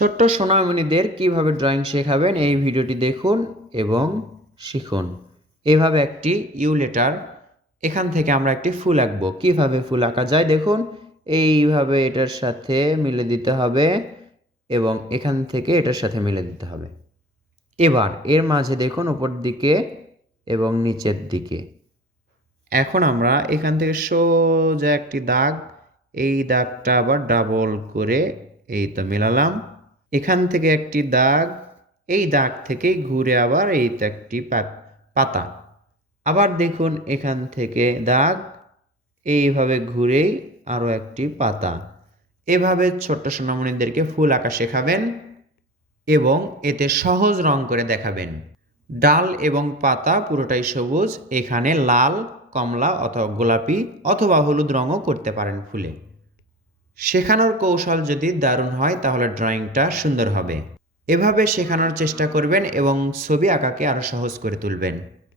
ছোট্ট সোনামণিদের কিভাবে ড্রয়িং শেখাবেন এই ভিডিওটি দেখুন এবং শিখুন। এভাবে একটি ইউ লেটার, এখান থেকে আমরা একটি ফুল আঁকবো। কিভাবে ফুল আঁকা যায় দেখুন, এইভাবে এটার সাথে মিলে দিতে হবে এবং এখান থেকে এটার সাথে মিলে দিতে হবে। এবার এর মাঝে দেখুন উপর দিকে এবং নিচের দিকে। এখন আমরা এখান থেকে সোজা একটি দাগ, এই দাগটা আবার ডাবল করে এই তো মেলালাম। এখান থেকে একটি দাগ, এই দাগ থেকে ঘুরে আবার এই তো একটি পাতা। আবার দেখুন এখান থেকে দাগ, এইভাবে ঘুরেই আরও একটি পাতা। এভাবে ছোট্ট সোনামণিদেরকে ফুল আঁকা শেখাবেন এবং এতে সহজ রং করে দেখাবেন। ডাল এবং পাতা পুরোটাই সবুজ, এখানে লাল, কমলা অথবা গোলাপি অথবা হলুদ রঙও করতে পারেন ফুলে। শেখানোর কৌশল যদি দারুণ হয় তাহলে ড্রয়িংটা সুন্দর হবে। এভাবে শেখানোর চেষ্টা করবেন এবং ছবি আঁকাকে আরও সহজ করে তুলবেন।